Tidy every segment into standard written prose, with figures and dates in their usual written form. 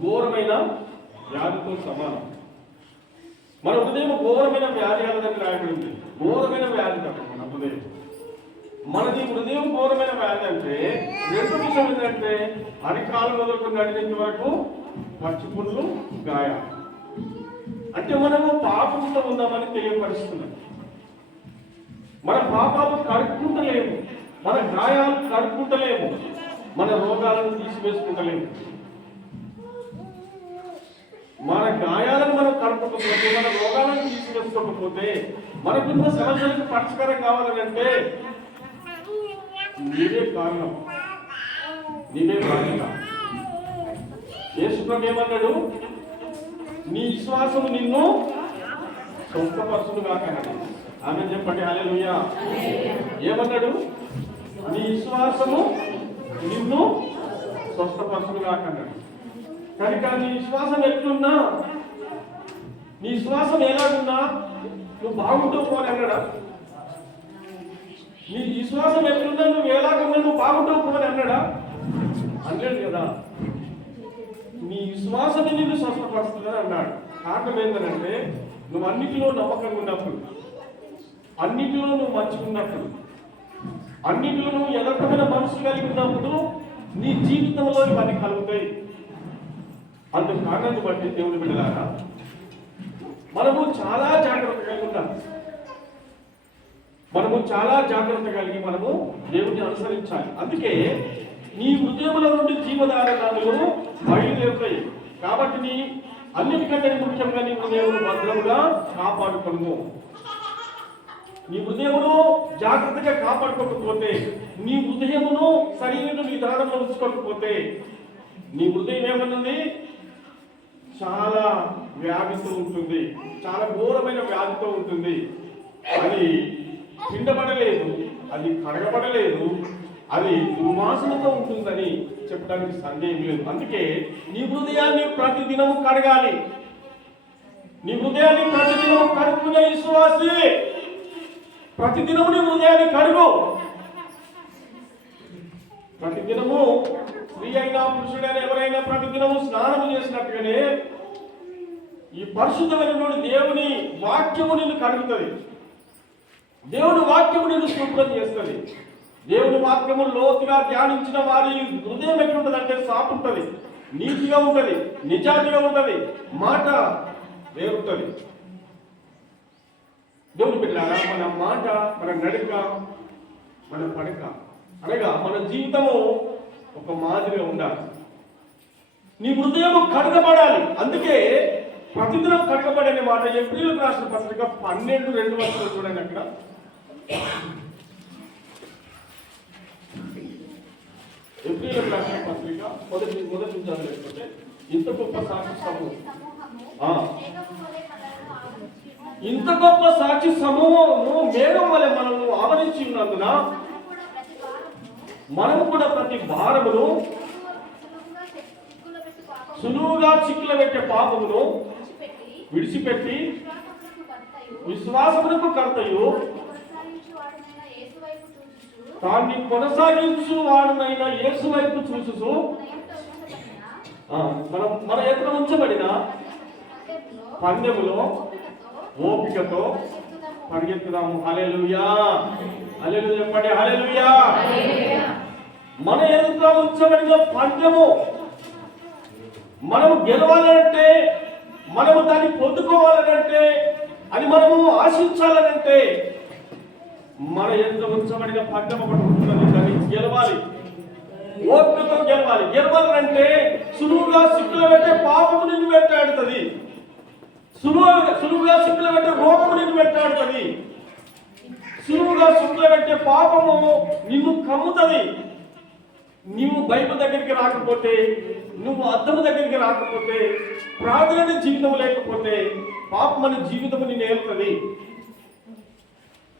ఘోరమైన వ్యాధితో సమానం. మన హృదయం ఘోరమైన వ్యాధి అన్నదని రాయబడింది. ఘోరమైన వ్యాధి కాదు మన హృదయం. మనది హృదయం ఘోరమైన వ్యాధి అంటే రెండు విషయం ఏంటంటే అరికాలు మొదలుకొని నడిచేంత వరకు పచ్చిపుండ్లు గాయాలు. అంటే మనము పాపంతో ఉందామని తెలియపరుస్తున్నాం. మన పాపాలు కడుక్కుంటలేము, మన గాయాలు కడుక్కుంటలేము, మన రోగాలను తీసివేసుకుంటలేము. మన గాయాలను మనం కడుక్కోకపోతే, మన రోగాలను తీసివేసుకోకపోతే, మనకున్న సమస్యలకు పరిష్కారం కావాలంటే నీవే కారణం, నీవే బాధ్యత. యేసు ప్రభు ఏమన్నాడు? నీ విశ్వాసము నిన్ను స్వస్థపరచును గాక అన్నాడు. ఆమె చెప్పండి హల్లెలూయా. ఏమన్నాడు? నీ విశ్వాసము నిన్ను స్వస్థపరచును గాక అన్నాడు. కనుక నీ విశ్వాసం ఎట్లున్నా, నీ విశ్వాసం ఎలాగున్నా నువ్వు బాగుంటావు పోని అన్నాడా? నీ విశ్వాసం ఎట్లున్నా నువ్వు ఎలాగున్నా నువ్వు బాగుంటావు పోని అన్నాడా? అనలేదు కదా. నీ విశ్వాసం నిన్ను స్వస్థపరుస్తుందని అన్నాడు. కారణం ఏంటంటే నువ్వు అన్నిటిలో నమ్మకంగా ఉన్నప్పుడు, అన్నిటిలో నువ్వు మంచుకున్నప్పుడు, అన్నిటిలో నువ్వు యథార్థమైన మనసు కలిగి ఉన్నప్పుడు నీ జీవితంలో ఇవన్నీ కలుగుతాయి. అందుకు కారణాన్ని బట్టి దేవుని బిడ్డలారా మనము చాలా జాగ్రత్త కలిగి ఉన్నాం. మనము చాలా జాగ్రత్త కలిగి మనము దేవుని అనుసరించాలి. అందుకే నీ హృదయంలో నుండి జీవధార నదులు బయలుదేరుతాయి. కాబట్టి నీ అన్నిటికంటే ముఖ్యంగా నీ హృదయమును భద్రముగా కాపాడుకోను. నీ హృదయమును జాగ్రత్తగా కాపాడుకోకపోతే, నీ హృదయమును సరైన విధానంలో ఉంచుకోకపోతే, నీ హృదయం ఏమన్నది చాలా వ్యాధితో ఉంటుంది, చాలా ఘోరమైన వ్యాధితో ఉంటుంది. అది పిండబడలేదు, అది కడగబడలేదు, అది దుర్వాసనతో ఉంటుందని చెప్పడానికి సందేహం లేదు. అందుకే నీ హృదయాన్ని ప్రతిదినము కడగాలి. నీ హృదయాన్ని ప్రతిదినము కడుక్కునే విశ్వాసి ప్రతిదినము నీ హృదయాన్ని కడుగు. ప్రతిదినము స్త్రీ అయినా పురుషుడైనా ఎవరైనా ప్రతిదినము స్నానము చేసినట్టుగానే ఈ పరిశుద్ధమైన దేవుని వాక్యము నిన్ను కడుగుతుంది. దేవుని వాక్యము నిన్ను శుభ్రం చేస్తుంది. దేవుని వాక్యము లోతుగా ధ్యానించిన వారి హృదయం ఎట్లుంటుంది అంటే సాఫ్ ఉంటుంది, నీతిగా ఉంటుంది, నిజాతిగా ఉంటుంది, మాట వేరుంటుంది. దేవుని బిడ్డలారా మన మాట, మన నడక, మన పడక అనగా మన జీవితము ఒక మాదిరిగా ఉండాలి. నీ హృదయం కడగబడాలి. అందుకే ప్రతిదినం కడగబడే మాట ఏప్రిల్ రాసిన పత్రిక 12:2 చూడండి. అక్కడ ఏప్రిల్ రాసిన పత్రిక మొదటి చదివేసుకుంటే ఇంత గొప్ప సాక్షి సమూహం, ఇంత గొప్ప సాక్షి సమూహము మేఘం వలె మనల్ని ఆవరించి ఉన్నందున మనము కూడా ప్రతి భారమును సులువుగా చిక్కులు పెట్టే పాపమును విడిచిపెట్టి విశ్వాసమునకు కర్తయు దాన్ని కొనసాగించు వాడునైన యేసు వైపు చూసు మన ఎదుట ఉంచబడిన పందెములో ఓపికతో పరిగెత్తుదాము. హల్లెలూయా, హల్లెలూయా చెప్పండి హల్లెలూయా. మన ఎదుట ఉంచబడిన పందెము మనము గెలవాలంటే, మనము దాన్ని పొందుకోవాలనంటే, అది మనము ఆశించాలనంటే మన ఎదుట ఉంచబడిన పందెం ఒకటి ఉంటున్నది. దాన్ని గెలవాలి, ఓపికతో గెలవాలి. గెలవాలంటే సులువుగా సిక్కులు పెట్టే పాపము నిన్ను వెంటాడుతుంది, సులువుగా సిక్కులు పెట్టే రోగము నిన్ను వెంటాడుతుంది, సులువుగా సిక్కులు పెట్టే పాపము నిన్ను కమ్ముతుంది. నువ్వు బైబిల్ దగ్గరికి రాకపోతే, నువ్వు అద్దము దగ్గరికి రాకపోతే, ప్రార్థన జీవితం లేకపోతే పాపమనే జీవితము నిన్ను ఏలుతుంది.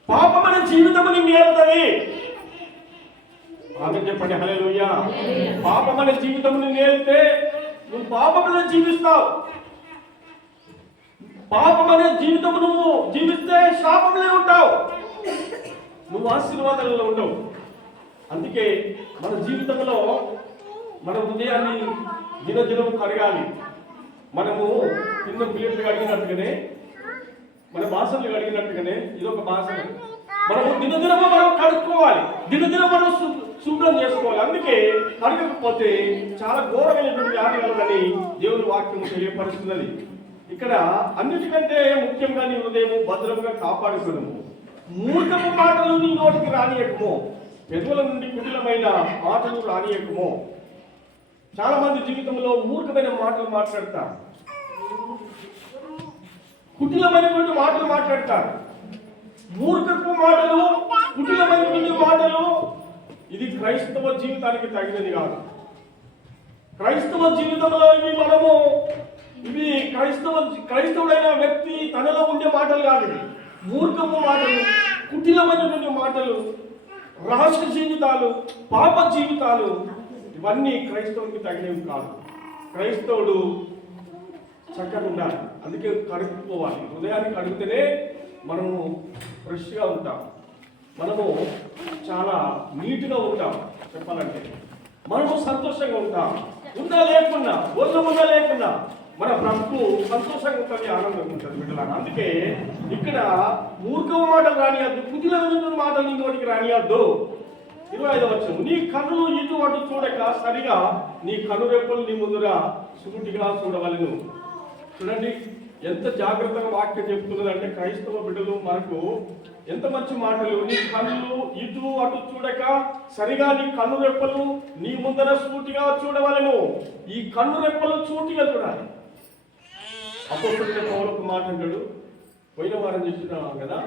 పాపమనే జీవితము నిన్ను ఏలుతుంది. ఆమె చెప్పండి హల్లెలూయా. పాపమనే జీవితము నిన్ను ఏలితే నువ్వు పాపములో జీవిస్తావు. పాపమనే జీవితము నువ్వు జీవిస్తే శాపంలో ఉంటావు, నువ్వు ఆశీర్వాదాలలో ఉండవు. అందుకే మన జీవితంలో మన హృదయాన్ని దినదినం కడగాలి. మనము కింద ప్లేట్లు కడిగినట్టుగానే, మన బాసనలు కడిగినట్టుగానే ఇదొక బాసన. మనము దినదినము మనం కడుక్కోవాలి, దినదినం మనం శుభ్రం చేసుకోవాలి. అందుకే కడగకపోతే చాలా ఘోరమైనటువంటి వ్యాధి కలదని దేవుని వాక్యం తెలియపరుస్తున్నది. ఇక్కడ అన్నిటికంటే ముఖ్యంగా నీ హృదయము భద్రంగా కాపాడుకోవడము. మూర్ఖపు మాటలు నీ నోటికి రానియకము, పెదవుల నుండి కుటిలమైన మాటలు రానియకము. చాలా మంది జీవితంలో మూర్ఖమైన మాటలు మాట్లాడతారు, కుటిలమైనటువంటి మాటలు మాట్లాడతారు. మూర్ఖపు మాటలు, కుటిలమైనటువంటి మాటలు ఇది క్రైస్తవ జీవితానికి తగినది కాదు. క్రైస్తవ జీవితంలో ఇవి క్రైస్తవుడైన వ్యక్తి తనలో ఉండే మాటలు కాదు. ఇవి మూర్ఖపు మాటలు, కుటిలమైనటువంటి మాటలు, రహస్య జీవితాలు, పాప జీవితాలు, ఇవన్నీ క్రైస్తవునికి తగినవి కాదు. క్రైస్తవుడు చక్కగా ఉండాలి. అందుకే కడుక్కోవాలి. హృదయాన్ని కడిగితేనే మనము ఫ్రెష్గా ఉంటాం, మనము చాలా నీట్గా ఉంటాం. చెప్పాలంటే మనము సంతోషంగా ఉంటాం. ఉందా లేకున్నా, ఉందా లేకున్నా మన బ్రతుకు సంతోషంగా ఉంటుంది, ఆనందంగా ఉంటుంది బిడ్డలారా. అందుకే ఇక్కడ మూర్ఖపు మాటలు రానియద్దు, కుటిలమైన మాటలు నీ నోటికి రానియద్దు. 25వ వచనం, నీ కన్నులు ఇటు అటు చూడక సరిగా నీ కనురెప్పలు నీ ముందుర సూటిగా చూడవలెను. చూడండి ఎంత జాగ్రత్తగా వాక్యం చెప్తున్నది అంటే, క్రైస్తవ బిడ్డలు మనకు ఎంత మంచి మాటలు. నీ కన్నులు ఇటు అటు చూడక సరిగా నీ కన్నురెప్పలు నీ ముందర సూటిగా చూడవలెను. ఈ కన్నురెప్పలు సూటిగా చూడాలి. అపోస్తలుడైన పౌలు ఒక మాట అంటాడు, పోయిన వారం చెప్తున్నాను కదా,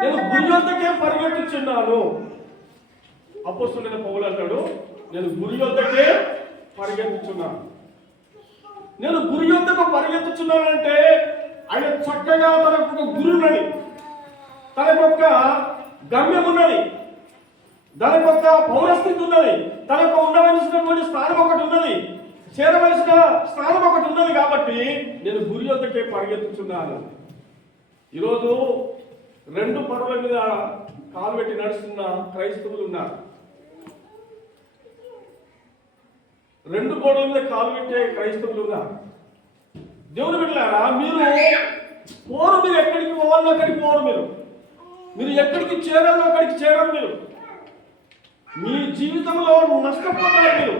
నేను గురి వద్దకే పరిగెత్తుచున్నాను. అపోస్తలుడైన పౌలు అంటాడు, నేను గురి వద్దకే పరిగెత్తుచున్నాను. నేను గురి వద్దకు పరిగెత్తుచున్నానంటే ఆయన చక్కగా తనకు ఒక గురి ఉన్నది, తనకు ఒక గమ్యం ఉన్నది, తనకు ఒక పౌరస్థితి ఉన్నది, తనకు ఉండవలసినటువంటి స్థానం ఒకటి ఉన్నది, చేరవలసిన స్థానం ఒకటి ఉన్నది. కాబట్టి నేను గురి వద్దకే పరిగెత్తుచున్నాను. ఈరోజు 2 పడవల మీద కాలు పెట్టి నడుస్తున్న క్రైస్తవులు ఉన్నారు. 2 గోడల మీద కాలు పెట్టే క్రైస్తవులు ఉన్నారు. దేవుని బిడ్డలారా, మీరు ఎక్కడికి పోవాలో అక్కడికి పోరు. మీరు ఎక్కడికి చేరాలో అక్కడికి చేరరు. మీరు మీ జీవితంలో నష్టపోతారు.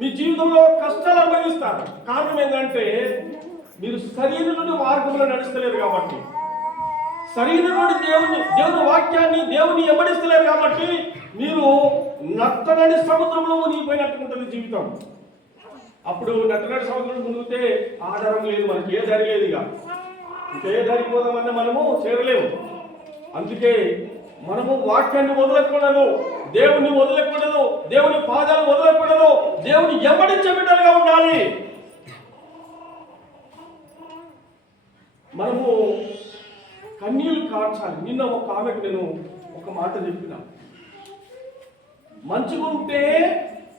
మీ జీవితంలో కష్టాలు అనుభవిస్తారు. కారణం ఏంటంటే మీరు శరీరం నుండి మార్గంలో నడుస్తలేరు కాబట్టి, శరీరం నుండి దేవుని వాక్యాన్ని దేవుని ఎమ్మడిస్తలేరు కాబట్టి మీరు నట్టనడి సముద్రంలో మునిగిపోయినట్టు ఉంటుంది జీవితం. అప్పుడు నట్టనడి సముద్రం మునిగితే ఆధారం లేదు, మనకి ఏ దారి లేదు. ఇక ఇంకే దారికి పోదామన్నా మనము చేరలేము. అందుకే మనము వాక్యాన్ని వదలకూడదు, దేవుని వదలకూడదు, దేవుని పాదాలు వదలకూడదు, దేవుని ఎమ్మడించే బిడ్డలుగా ఉండాలి. మనము కన్నీళ్లు కార్చాలి. నిన్న ఒక ఆమెకు నేను ఒక మాట చెప్పిన, మంచిగా ఉంటే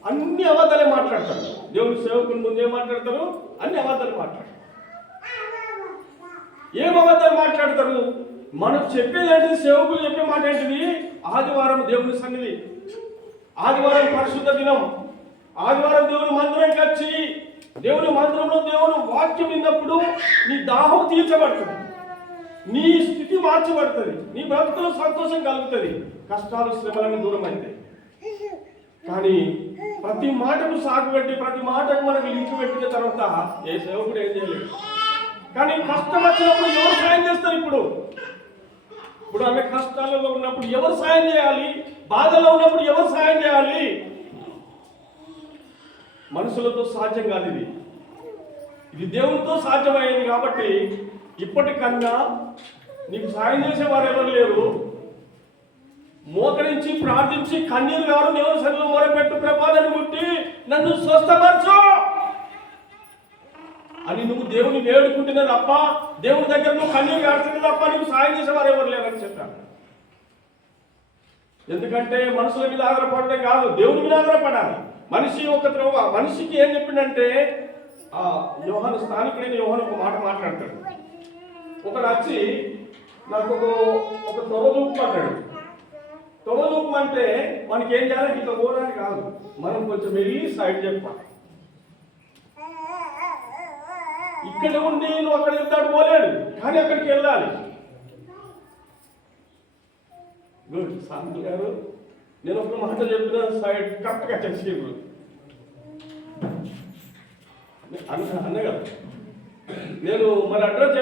అన్ని అబద్ధాలే మాట్లాడతారు. దేవుని సేవకుల ముందు ఏం మాట్లాడతారు? అన్ని అబద్ధాలు మాట్లాడతారు. ఏం అబద్ధాలు మాట్లాడతారు? మనం చెప్పేది ఏంటిది? సేవకులు చెప్పే మాట ఏంటిది? ఆదివారం దేవుని సన్నిధి, ఆదివారం పరిశుద్ధ దినం, ఆదివారం దేవుని మందిరంకి వచ్చి దేవుని మందిరంలో దేవుని వాక్యం విన్నప్పుడు నీ దాహం తీర్చబడుతుంది, నీ స్థితి మార్చబడుతుంది, నీ బ్రతుకులో సంతోషం కలుగుతుంది, కష్టాలు శ్రమలను దూరం అవుతాయి. కానీ ప్రతి మాటకు సాగు పెట్టి ప్రతి మాటకు మనకు లింక్ పెట్టిన తర్వాత ఏ సేవకుడు ఏం చేయలేదు. కానీ కష్టం వచ్చినప్పుడు ఎవరు సాయం చేస్తారు? ఇప్పుడు ఆమె కష్టాలలో ఉన్నప్పుడు ఎవరు సాయం చేయాలి? బాధలో ఉన్నప్పుడు ఎవరు సాయం చేయాలి? మనుషులతో సాధ్యం కాదు. ఇది దేవునితో సాధ్యమైంది. కాబట్టి ఇప్పటికన్నా నీకు సాయం చేసేవారు ఎవరు లేరు. మోకరించి ప్రార్థించి కన్నీరు గారు దేవుని సన్నిధిలో మొరపెట్టు, ప్రభావాన్ని ముట్టి నన్ను స్వస్థపరచు అని నువ్వు దేవుని వేడుకుంటున్నా తప్ప, దేవుని దగ్గర నువ్వు కన్నీరు కాడుతున్నా తప్ప నీకు సాయం చేసేవారు ఎవరు లేరని చెప్పాను. ఎందుకంటే మనుషుల మీద ఆధారపడడం కాదు, దేవుని మీద ఆధారపడాలి. మనిషి ఒక త్రోవ. మనిషికి ఏం చెప్పిండంటే, యోహాను స్థానికుడైన యోహాను ఒక మాట మాట్లాడతాడు. ఒకడు వచ్చి నాకు ఒక త్రోవ చూపడ్డాడు. తోలుపు అంటే మనకి ఏం చేయాలి, ఇట్లా పోరాని కాదు, మనం కొంచెం వెళ్ళి సైడ్ చెప్పాలి. ఇక్కడ ఉండి నువ్వు అక్కడ వెళ్తాడు పోలేడు, కానీ అక్కడికి వెళ్ళాలి. గుడ్ సాంబల్ గారు, నేను ఒక మాట చెప్పిన సైడ్ కరెక్ట్గా చేసి అన్న కదా, నేను మన అడ్రస్